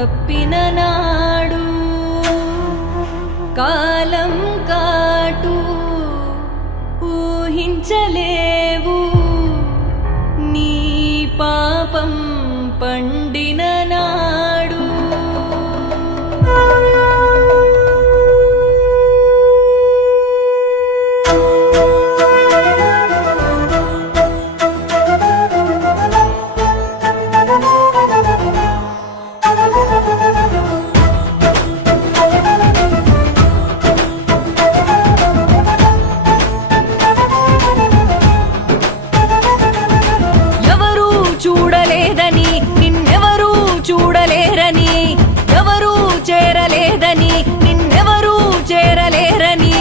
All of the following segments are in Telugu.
తప్పిన నాడు కాలం కాటు ఊహించలేవు నీ పాపం పండిన నాడు. చూడలేదని నిన్నెవరూ చూడలేరని, ఎవరూ చేరలేదని నిన్నెవరూ చేరలేరని,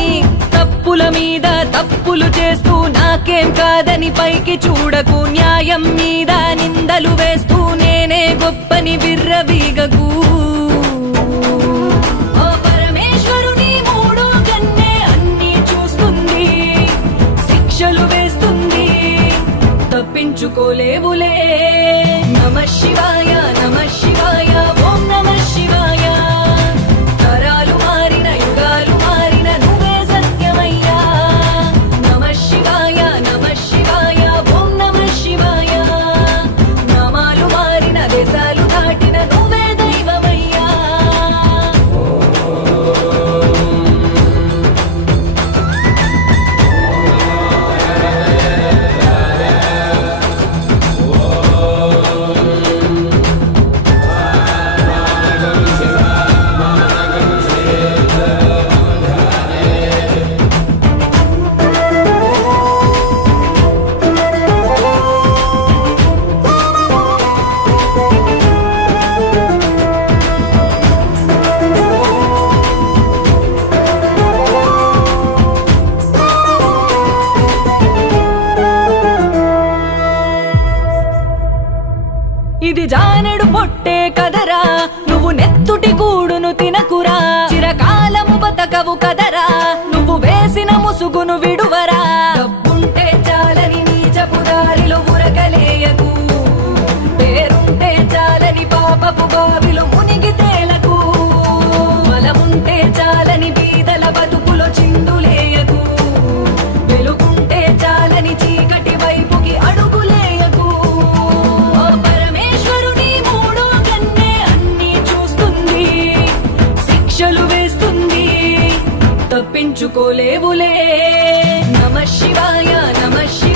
తప్పుల మీద తప్పులు చేస్తూ నాకేం కాదని పైకి చూడకు, న్యాయం మీద నిందలు వేస్తూ నేనే గొప్పని బిర్రవీగకు. ఓ పరమేశ్వరుని మూడో కన్నే అన్నీ చూస్తుంది, శిక్షలు వేస్తుంది, తప్పించుకోలేవులే. నమః శివాయ నమః శివాయ ఓం నమః శివాయ. తరాలు మారిన యుగాలు మారిన నువ్వే సత్యమయ్యా. నమః శివాయ నమః శివాయ ఓం నమః శివాయ. నామాలు మారిన దేశాలు దాటిన నువ్వే దైవమయ్యా. ఇది జానెడు పొట్టే కదరా, నువ్వు నెత్తుటి కూడును తినకురా, చిరకాలము బతకవు కదరా, నువ్వు వేసిన ముసుగును విడువరా. డబ్బుంటే చాలని నీచపు దారిలో ఉరకలేయకు, పేరుంటే చాలని పాపపు బావిలో మునిగి తేలకు, బలముంటే చాలని బీదల బతుకులో చిందులేయకు, వెలుగుంటే చాలని చీకటి వైపుకి అడుగులేయకు. తప్పించుకోలేవులే. నమః శివాయ నమః శివాయ.